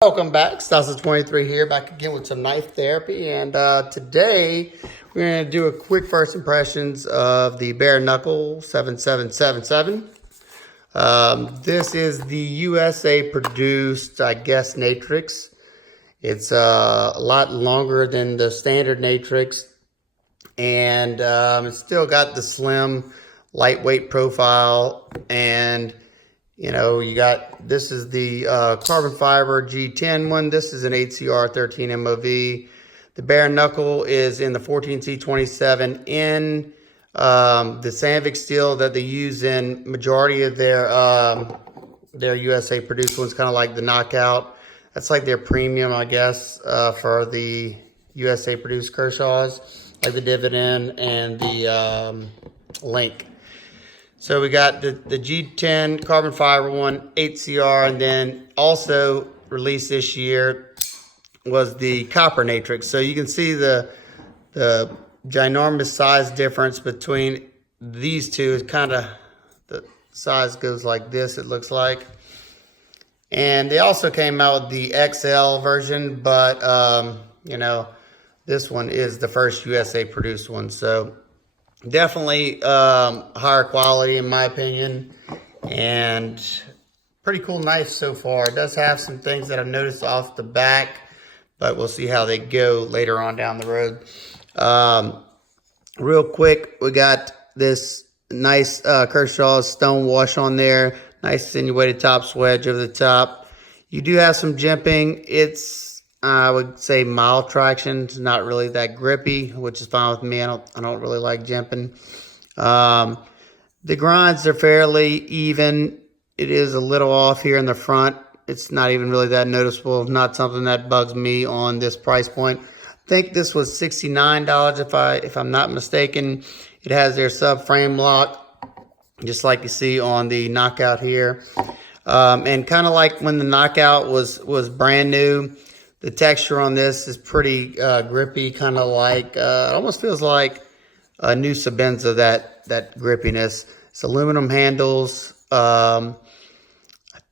Welcome back, Stassa23 here, back again with some knife therapy, and today we're going to do a quick first impressions of the Bareknuckle 7777. This is the USA produced, I guess, Natrix. It's a lot longer than the standard Natrix, and it's still got the slim, lightweight profile, and you know, you got, this is the carbon fiber G10 one. This is an 8CR 13 MOV. The Bareknuckle is in the 14C27 in the Sandvik steel that they use in majority of their USA produced ones, kind of like the Knockout. That's like their premium, I guess, for the USA produced Kershaws, like the Dividend and the Link. So we got the G10 carbon fiber one, 8CR, and then also released this year was the copper Natrix. So you can see the ginormous size difference between these two. Is kind of, the size goes like this, it looks like. And they also came out with the XL version, but you know, this one is the first USA produced one. So definitely higher quality in my opinion, and pretty cool knife so far. It does have some things that I've noticed off the back, but we'll see how they go later on down the road. Real quick, we got this nice Kershaw stone wash on there, nice insinuated top swedge over the top. You do have some jimping. It's, I would say, mild traction. It's not really that grippy, which is fine with me. I don't really like jimping. The grinds are fairly even. It is a little off here in the front. It's not even really that noticeable. Not something that bugs me on this price point. I think this was $69 if I'm not mistaken. It has their subframe lock, just like you see on the Knockout here. And kind of like when the Knockout was brand new, the texture on this is pretty grippy, kind of like, it almost feels like a new Sabenza, that grippiness. It's aluminum handles. I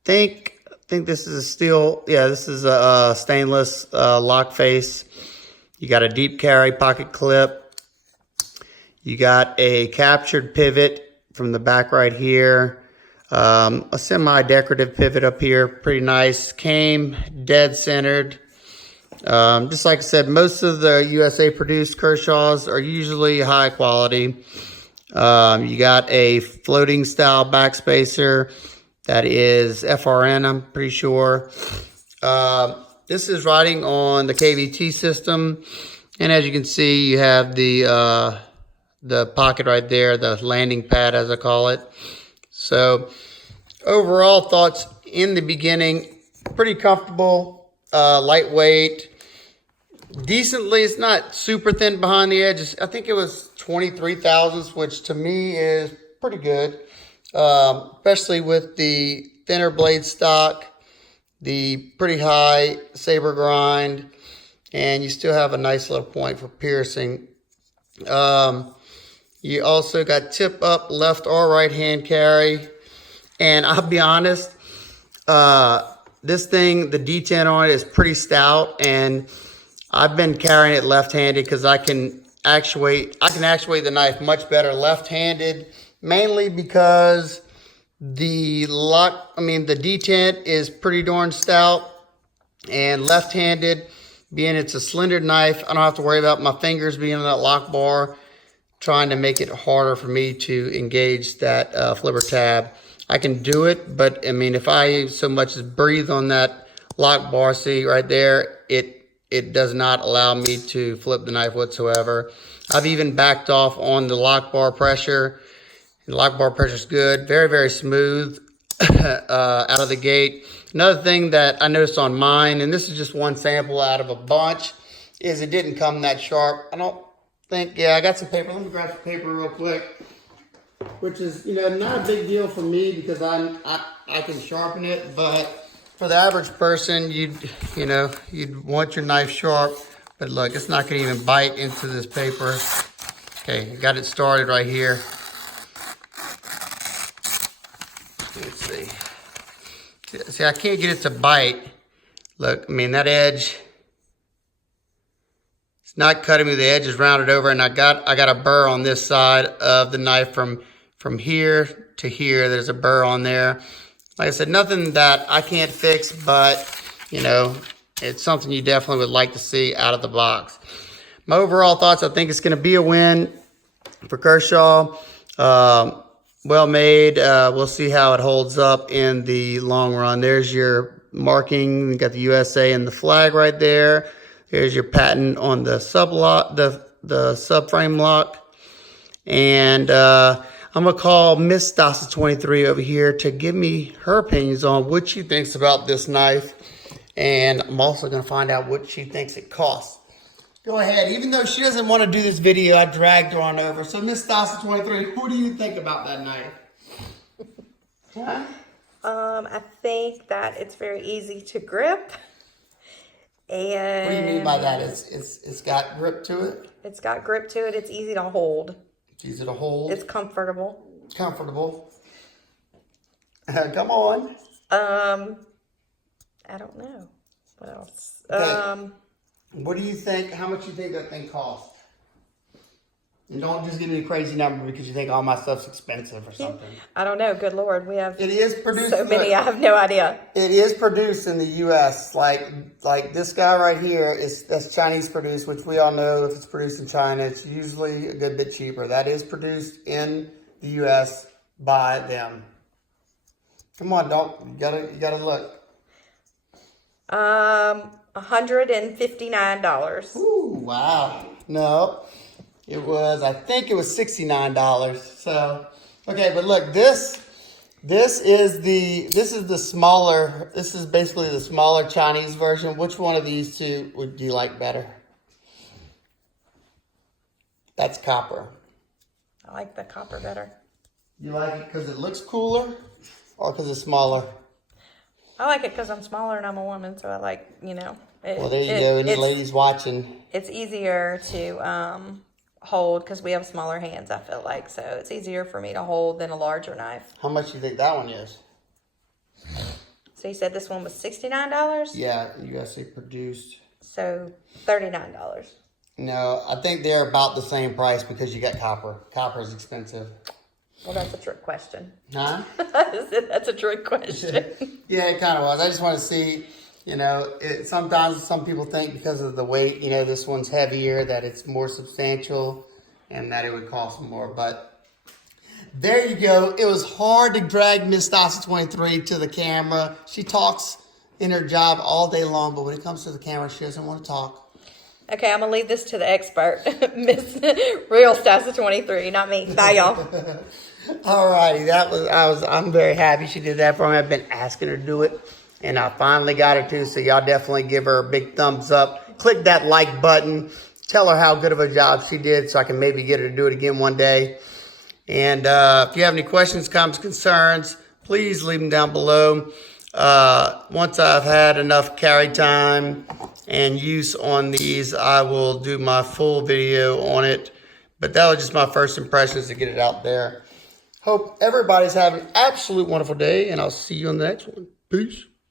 think this is a steel, yeah, this is a stainless lock face. You got a deep carry pocket clip. You got a captured pivot from the back right here. A semi-decorative pivot up here, pretty nice. Came dead centered. Just like I said, most of the USA produced Kershaws are usually high quality. You got a floating style backspacer that is FRN, I'm pretty sure. This is riding on the KVT system, and as you can see, you have the pocket right there, the landing pad as I call it. So overall thoughts in the beginning, pretty comfortable, lightweight, decently. It's not super thin behind the edges. I think it was 23 thousandths, which to me is pretty good, especially with the thinner blade stock, the pretty high saber grind, and you still have a nice little point for piercing. You also got tip up left or right hand carry, and I'll be honest, this thing, the D10 on it is pretty stout, and I've been carrying it left-handed because I can actuate the knife much better left-handed, mainly because the D10 is pretty darn stout, and left-handed, being it's a slender knife, I don't have to worry about my fingers being on that lock bar, trying to make it harder for me to engage that flipper tab. I can do it, but I mean, if I so much as breathe on that lock bar, see right there, it does not allow me to flip the knife whatsoever. I've even backed off on the lock bar pressure. The lock bar pressure is good, very, very smooth out of the gate. Another thing that I noticed on mine, and this is just one sample out of a bunch, is it didn't come that sharp. I don't think, yeah, I got some paper. Let me grab some paper real quick, which is, you know, not a big deal for me because I can sharpen it, but for the average person, you'd want your knife sharp, but look, it's not gonna even bite into this paper. Okay, got it started right here. Let's see. See, I can't get it to bite Look, I mean, that edge, it's not cutting me. The edge is rounded over, and I got a burr on this side of the knife from here to here. There's a burr on there. Like I said, nothing that I can't fix, but, you know, it's something you definitely would like to see out of the box. My overall thoughts, I think it's going to be a win for Kershaw. Well made. We'll see how it holds up in the long run. There's your marking. You got the USA and the flag right there. There's your patent on the sub lock, the subframe lock. And I'm going to call Miss Stassa23 over here to give me her opinions on what she thinks about this knife. And I'm also going to find out what she thinks it costs. Go ahead. Even though she doesn't want to do this video, I dragged her on over. So Miss Stassa23, what do you think about that knife? Huh? I think that it's very easy to grip. And what do you mean by that? It's got grip to it? It's got grip to it. It's easy to hold. It's easy to hold. It's comfortable. Comfortable. Come on. I don't know. What else? Okay. What do you think? How much do you think that thing costs? And don't just give me a crazy number because you think all my stuff's expensive or something. I don't know. Good Lord. We have it is produced, so many. I have no idea. It is produced in the U.S. Like this guy right here, that's Chinese produced, which we all know if it's produced in China, it's usually a good bit cheaper. That is produced in the U.S. by them. Come on, you gotta look. $159. Ooh, wow. No. I think it was $69. So, okay, but look, this is the smaller, this is basically the smaller Chinese version. Which one of these two would you like better? That's copper. I like the copper better. You like it because it looks cooler or because it's smaller? I like it because I'm smaller and I'm a woman, so I like, you know. Well, there you go. Any ladies watching? It's easier to hold because we have smaller hands, I feel like. So it's easier for me to hold than a larger knife. How much do you think that one is? So you said this one was $69? Yeah, USA produced. So $39. No, I think they're about the same price because you got copper. Copper is expensive. Well, that's a trick question. Huh? That's a trick question. Yeah, it kind of was. I just want to see, you know, sometimes some people think because of the weight, you know, this one's heavier, that it's more substantial and that it would cost more. But there you go. It was hard to drag Miss Stassa23 to the camera. She talks in her job all day long, but when it comes to the camera, she doesn't want to talk. Okay, I'm going to leave this to the expert, Miss Real Stassa23, not me. Bye, y'all. Alrighty, I'm very happy she did that for me. I've been asking her to do it, and I finally got her to. So y'all definitely give her a big thumbs up. Click that like button. Tell her how good of a job she did, so I can maybe get her to do it again one day. And if you have any questions, comments, concerns, please leave them down below. Once I've had enough carry time and use on these, I will do my full video on it. But that was just my first impressions to get it out there. Hope everybody's having an absolute wonderful day, and I'll see you on the next one. Peace.